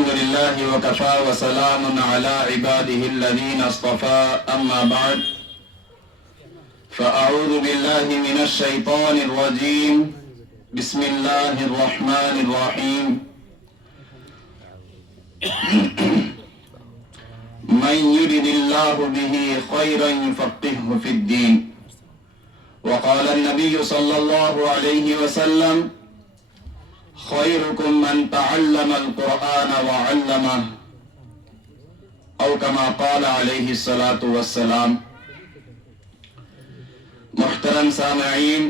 الحمد لله وكفى وسلام على عباده الذين اصطفى أما بعد فأعوذ بالله من الشيطان الرجيم بسم الله الرحمن الرحيم من يرد الله به خيرا يفقهه في الدين وقال النبي صلى الله عليه وسلم خيركم من تعلم القرآن وعلمه او كما قال عليه الصلاة والسلام۔ محترم سامعین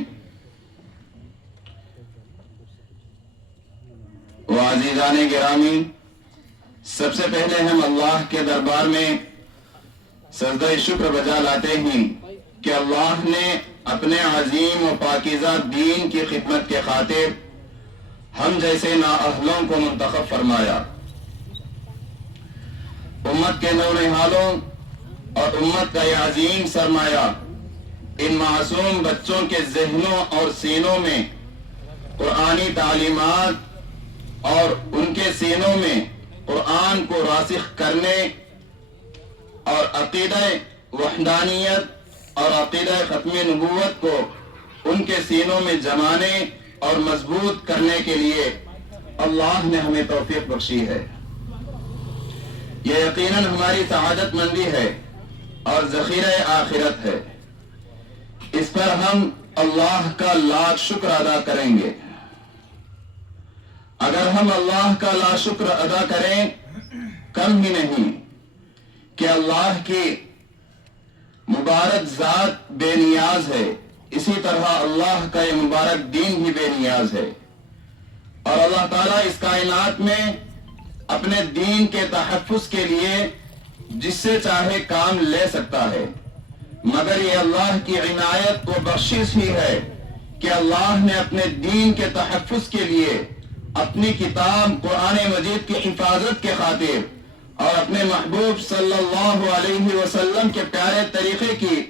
و عزیزان گرامی، سب سے پہلے ہم اللہ کے دربار میں سجدہ شکر بجا لاتے ہیں کہ اللہ نے اپنے عظیم و پاکیزہ دین کی خدمت کے خاطر ہم جیسے نااہلوں کو منتخب فرمایا۔ امت کے نونہالوں اور امت کا یہ عظیم سرمایہ ان معصوم بچوں کے ذہنوں اور سینوں میں قرآنی تعلیمات اور ان کے سینوں میں قرآن کو راسخ کرنے اور عقیدہ وحدانیت اور عقیدہ ختم نبوت کو ان کے سینوں میں جمانے اور مضبوط کرنے کے لیے اللہ نے ہمیں توفیق بخشی ہے۔ یہ یقیناً ہماری سعادت مندی ہے اور ذخیرہ آخرت ہے۔ اس پر ہم اللہ کا لاکھ شکر ادا کریں گے۔ اگر ہم اللہ کا لاکھ شکر ادا کریں کم ہی نہیں کہ اللہ کی مبارک ذات بے نیاز ہے، اسی طرح اللہ کا یہ مبارک دین بھی بے نیاز ہے، اور اللہ تعالیٰ اس کائنات میں اپنے دین کے تحفظ کے لیے جس سے چاہے کام لے سکتا ہے، مگر یہ اللہ کی عنایت و بخشش ہی ہے کہ اللہ نے اپنے دین کے تحفظ کے لیے اپنی کتاب قرآن مجید کی حفاظت کے خاطر اور اپنے محبوب صلی اللہ علیہ وسلم کے پیارے طریقے کی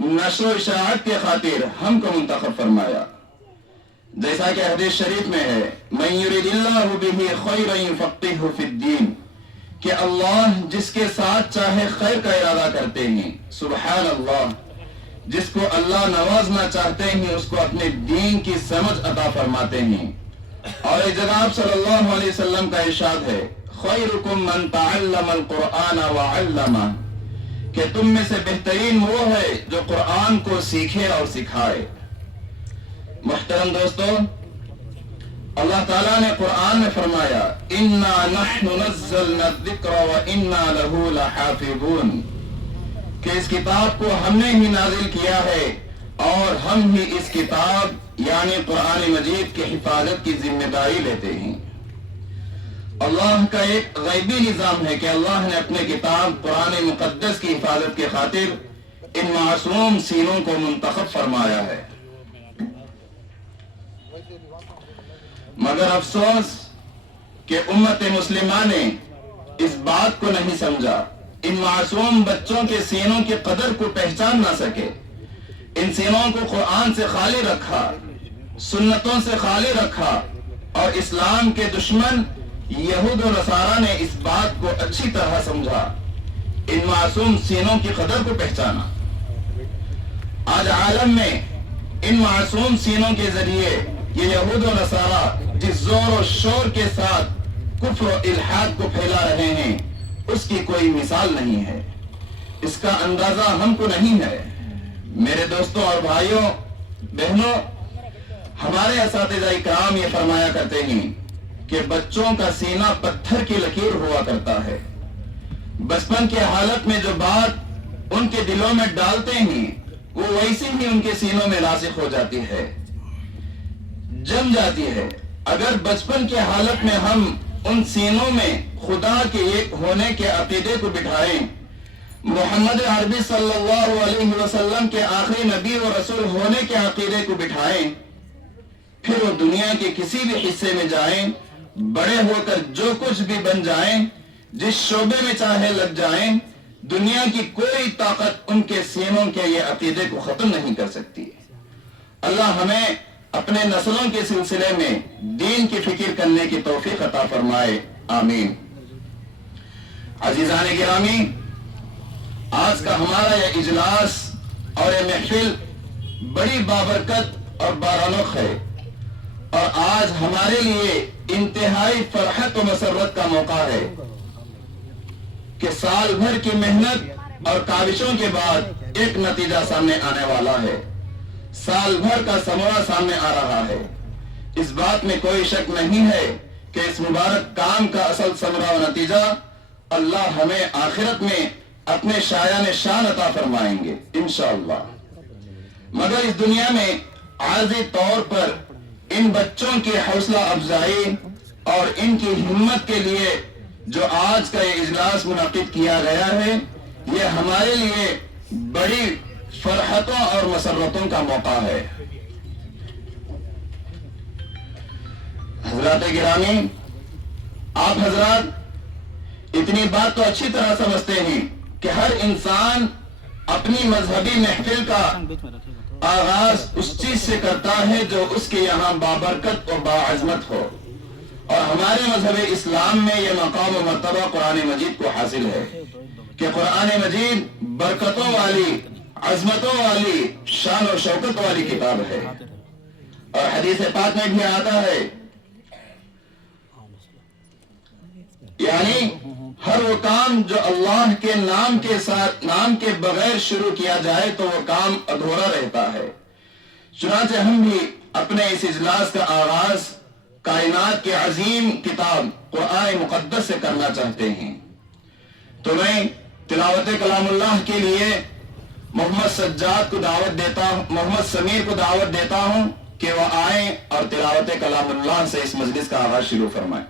نشر و اشاعت کے خاطر ہم کو منتخب فرمایا۔ جیسا کہ حدیث شریف میں ہے من یرید اللہ بہ خیرا یفقہہ فی الدین، کہ اللہ جس کے ساتھ چاہے خیر کا ارادہ کرتے ہیں، سبحان اللہ، جس کو اللہ نوازنا چاہتے ہیں اس کو اپنے دین کی سمجھ عطا فرماتے ہیں۔ اور ایک جگہ آپ صلی اللہ علیہ وسلم کا ارشاد ہے خیرکم من تعلم القرآن وعلمہ، کہ تم میں سے بہترین وہ ہے جو قرآن کو سیکھے اور سکھائے۔ محترم دوستو، اللہ تعالیٰ نے قرآن میں فرمایا اِنَّا نَحْنُ نَزَّلْنَا الذِّكْرَ وَإِنَّا لَهُ لَحَافِظُونَ، کہ اس کتاب کو ہم نے ہی نازل کیا ہے اور ہم ہی اس کتاب یعنی قرآن مجید کی حفاظت کی ذمہ داری لیتے ہیں۔ اللہ کا ایک غیبی نظام ہے کہ اللہ نے اپنے کتاب قرآن مقدس کی حفاظت کے خاطر ان معصوم سینوں کو منتخب فرمایا ہے، مگر افسوس کہ امت مسلمہ نے اس بات کو نہیں سمجھا، ان معصوم بچوں کے سینوں کی قدر کو پہچان نہ سکے، ان سینوں کو قرآن سے خالی رکھا، سنتوں سے خالی رکھا، اور اسلام کے دشمن یہود و نصارہ نے اس بات کو اچھی طرح سمجھا، ان معصوم سینوں کی قدر کو پہچانا۔ آج عالم میں ان معصوم سینوں کے ذریعے یہ یہود و نصارہ جس زور و شور کے ساتھ کفر و الحاد کو پھیلا رہے ہیں اس کی کوئی مثال نہیں ہے، اس کا اندازہ ہم کو نہیں ہے۔ میرے دوستوں اور بھائیوں بہنوں، ہمارے اساتذہ اکرام یہ فرمایا کرتے ہیں کہ بچوں کا سینہ پتھر کی لکیر ہوا کرتا ہے۔ بچپن کی حالت میں جو بات ان کے دلوں میں ڈالتے ہیں وہ ویسے ہی ان کے سینوں میں راسخ ہو جاتی ہے، جم جاتی ہے۔ اگر بچپن کی حالت میں ہم ان سینوں میں خدا کے ایک ہونے کے عقیدے کو بٹھائیں، محمد عربی صلی اللہ علیہ وسلم کے آخری نبی و رسول ہونے کے عقیدے کو بٹھائیں، پھر وہ دنیا کے کسی بھی حصے میں جائیں، بڑے ہو کر جو کچھ بھی بن جائیں، جس شعبے میں چاہے لگ جائیں، دنیا کی کوئی طاقت ان کے سینوں کے یہ عقیدے کو ختم نہیں کر سکتی۔ اللہ ہمیں اپنے نسلوں کے سلسلے میں دین کی فکر کرنے کی توفیق عطا فرمائے، آمین۔ عزیزان گرامی، آج کا ہمارا یہ اجلاس اور یہ محفل بڑی بابرکت اور بارونق ہے، اور آج ہمارے لیے انتہائی فرحت و مسرت کا موقع ہے کہ سال بھر کی محنت اور کاوشوں کے بعد ایک نتیجہ سامنے آنے والا ہے، سال بھر کا ثمرہ سامنے آ رہا ہے۔ اس بات میں کوئی شک نہیں ہے کہ اس مبارک کام کا اصل ثمرہ و نتیجہ اللہ ہمیں آخرت میں اپنے شایان شان عطا فرمائیں گے انشاءاللہ۔ مگر اس دنیا میں عارضی طور پر ان بچوں کی حوصلہ افزائی اور ان کی ہمت کے لیے جو آج کا یہ اجلاس منعقد کیا گیا ہے، یہ ہمارے لیے بڑی فرحتوں اور مسرتوں کا موقع ہے۔ حضرات گرامی، آپ حضرات اتنی بات تو اچھی طرح سمجھتے ہیں کہ ہر انسان اپنی مذہبی محفل کا آغاز اس چیز سے کرتا ہے جو اس کے یہاں بابرکت اور باعظمت ہو، اور ہمارے مذہب اسلام میں یہ مقام و مرتبہ قرآن مجید کو حاصل ہے کہ قرآن مجید برکتوں والی، عظمتوں والی، شان و شوکت والی کتاب ہے، اور حدیث پاک میں بھی آتا ہے، یعنی ہر وہ کام جو اللہ کے نام کے ساتھ، نام کے بغیر شروع کیا جائے تو وہ کام ادھورا رہتا ہے۔ چنانچہ ہم بھی اپنے اس اجلاس کا آغاز کائنات کی عظیم کتاب قرآن مقدس سے کرنا چاہتے ہیں، تو میں تلاوت کلام اللہ کے لیے محمد سجاد کو دعوت دیتا ہوں، محمد سمیر کو دعوت دیتا ہوں کہ وہ آئیں اور تلاوت کلام اللہ سے اس مجلس کا آغاز شروع فرمائیں۔